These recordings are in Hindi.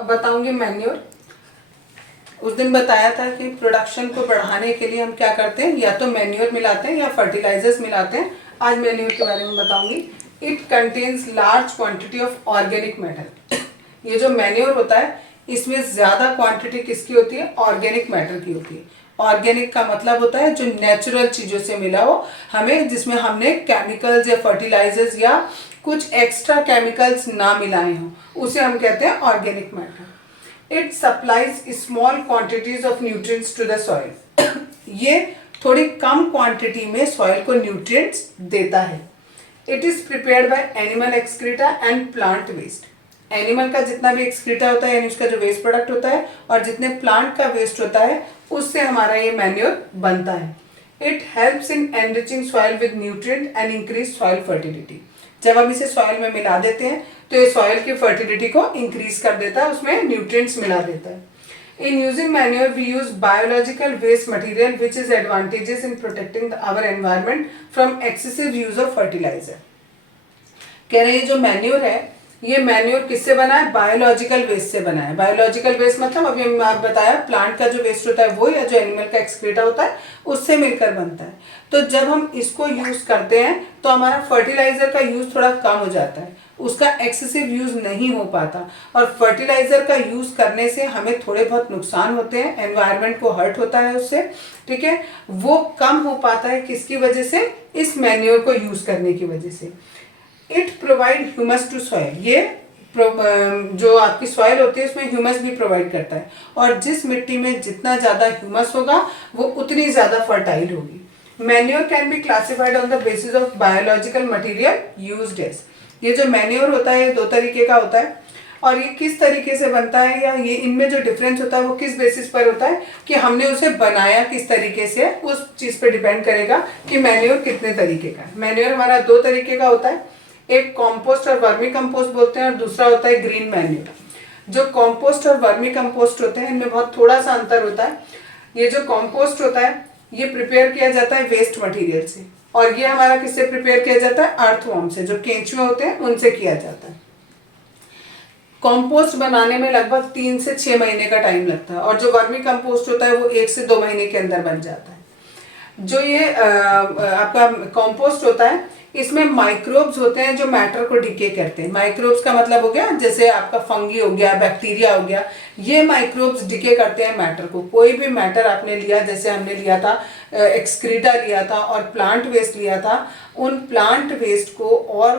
अब बताऊंगी मैन्योर। उस दिन बताया था कि प्रोडक्शन को बढ़ाने के लिए हम क्या करते हैं, या तो मैन्योर मिलाते हैं या फर्टिलाइजर्स मिलाते हैं। आज मैन्योर के बारे में बताऊंगी। It contains large quantity of organic matter. ये जो मैन्योर होता है इसमें ज़्यादा क्वांटिटी किसकी होती है, ऑर्गेनिक मैटर की होती है। ऑर्गेनिक का मतलब होता है जो नेचुरल चीज़ों से मिला हो हमें, जिसमें हमने केमिकल्स या फर्टिलाइजर्स या कुछ एक्स्ट्रा केमिकल्स ना मिलाए हों, उसे हम कहते हैं organic matter. It supplies small quantities of nutrients to the soil. ये थोड़ी कम क्वांटिटी में सॉइल को न्यूट्रिएंट्स देता है। It is prepared by animal excreta and plant waste. Animal का जितना भी एक्सक्रीटा होता है यानी उसका जो वेस्ट प्रोडक्ट होता है और जितने प्लांट का वेस्ट होता है उससे हमारा ये मैन्योर बनता है। It helps in enriching soil with nutrient and increase soil fertility. जब हम इसे सॉइल में मिला देते हैं तो ये सॉइल की फर्टिलिटी को इंक्रीज कर देता है, उसमें न्यूट्रिएंट्स मिला देता है। In using manure, we use biological waste material, which is advantageous in protecting our environment from excessive use of fertilizer. कह रहे हैं जो मैन्योर है ये मैन्योर किससे बना है, बायोलॉजिकल वेस्ट से बना है। बायोलॉजिकल वेस्ट मतलब अभी हमने आप बताया प्लांट का जो वेस्ट होता है वो, या जो एनिमल का एक्सक्रीटा होता है उससे मिलकर बनता है। तो जब हम इसको यूज करते हैं तो हमारा फर्टिलाइजर का यूज थोड़ा कम हो जाता है, उसका एक्सेसिव यूज नहीं हो पाता। और फर्टिलाइजर का यूज करने से हमें थोड़े बहुत नुकसान होते हैं, एनवायरनमेंट को हर्ट होता है उससे, ठीक है। वो कम हो पाता है किसकी वजह से, इस मैन्योर को यूज करने की वजह से। It provide humus to soil. ये जो आपकी सॉइल होती है उसमें ह्यूमस भी प्रोवाइड करता है, और जिस मिट्टी में जितना ज़्यादा ह्यूमस होगा वो उतनी ज़्यादा फर्टाइल होगी। Manure can be classified on the basis of biological material used as. ये जो मैन्योर होता है ये दो तरीके का होता है, और ये किस तरीके से बनता है या ये इनमें जो डिफरेंस होता है वो किस बेसिस पर होता है कि हमने उसे बनाया किस तरीके से, उस चीज़ पे डिपेंड करेगा कि मैन्योर कितने तरीके का है। मैन्योर हमारा दो तरीके का होता है, एक कॉम्पोस्ट और वर्मी कंपोस्ट बोलते हैं और दूसरा होता है ग्रीन मैन्योर। जो कॉम्पोस्ट और वर्मी कंपोस्ट होते हैं इनमें बहुत थोड़ा सा अंतर होता है। ये जो कॉम्पोस्ट होता है ये प्रिपेयर किया जाता है वेस्ट मटेरियल से, और ये हमारा किससे प्रिपेयर किया जाता है, अर्थवॉर्म से, जो केंचुए होते हैं उनसे किया जाता है। कंपोस्ट बनाने में लगभग 3 से 6 महीने का टाइम लगता है, और जो वर्मी कंपोस्ट होता है वो 1 से 2 महीने के अंदर बन जाता है। जो ये आपका कंपोस्ट होता है इसमें माइक्रोब्स होते हैं जो मैटर को डिके करते हैं। माइक्रोब्स का मतलब हो गया जैसे आपका फंगी हो गया, बैक्टीरिया हो गया, ये माइक्रोब्स डिके करते हैं मैटर को। कोई भी मैटर आपने लिया, जैसे हमने लिया था एक्सक्रीटा लिया था और प्लांट वेस्ट लिया था, उन प्लांट वेस्ट को और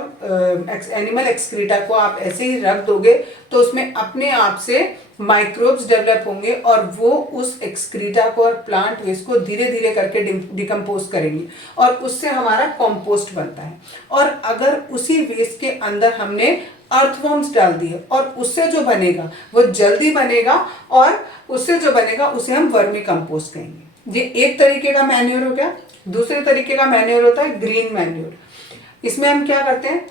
एनिमल एक्सक्रीटा को आप ऐसे ही रख दोगे तो उसमें अपने आप से माइक्रोब्स डेवलप होंगे और वो उस एक्सक्रीटा को और प्लांट वेस्ट को धीरे धीरे करके डिकम्पोज करेंगे और उससे हमारा कंपोस्ट बनता है। और अगर उसी वेस्ट के अंदर हमने अर्थवॉर्म्स डाल दिए और उससे जो बनेगा वो जल्दी बनेगा, और उससे जो बनेगा उसे हम वर्मी कंपोस्ट कहेंगे। ये एक तरीके का मैन्योर हो गया। दूसरे तरीके का मैन्योर होता है ग्रीन मैन्योर। इसमें हम क्या करते हैं,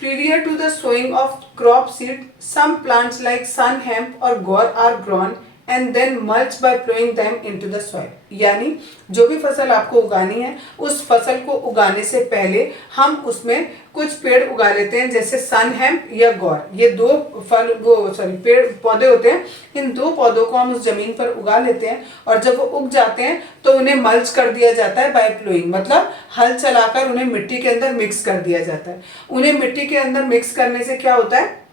prior to the sowing of crop seed, some plants like sun hemp or gore are grown and then mulch by plowing them into the soil। यानी जो भी फसल आपको उगानी है उस फसल को उगाने से पहले हम उसमें कुछ पेड़ उगा लेते हैं, जैसे सन हेम्प या गौर। ये दो पेड़ पौधे होते हैं। इन दो पौधों को हम उस जमीन पर उगा लेते हैं और जब वो उग जाते हैं तो उन्हें मल्च कर दिया जाता है बाय प्लोइंग, मतलब हल चलाकर उन्हें मिट्टी के अंदर मिक्स कर दिया जाता है। उन्हें मिट्टी के अंदर मिक्स करने से क्या होता है,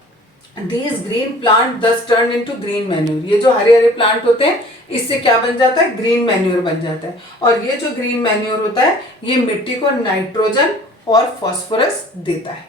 These green plant thus turn into green manure। ये जो हरे हरे प्लांट होते हैं इससे क्या बन जाता है, ग्रीन मैन्योर बन जाता है। और ये जो ग्रीन मैन्योर होता है ये मिट्टी को नाइट्रोजन और फास्फोरस देता है।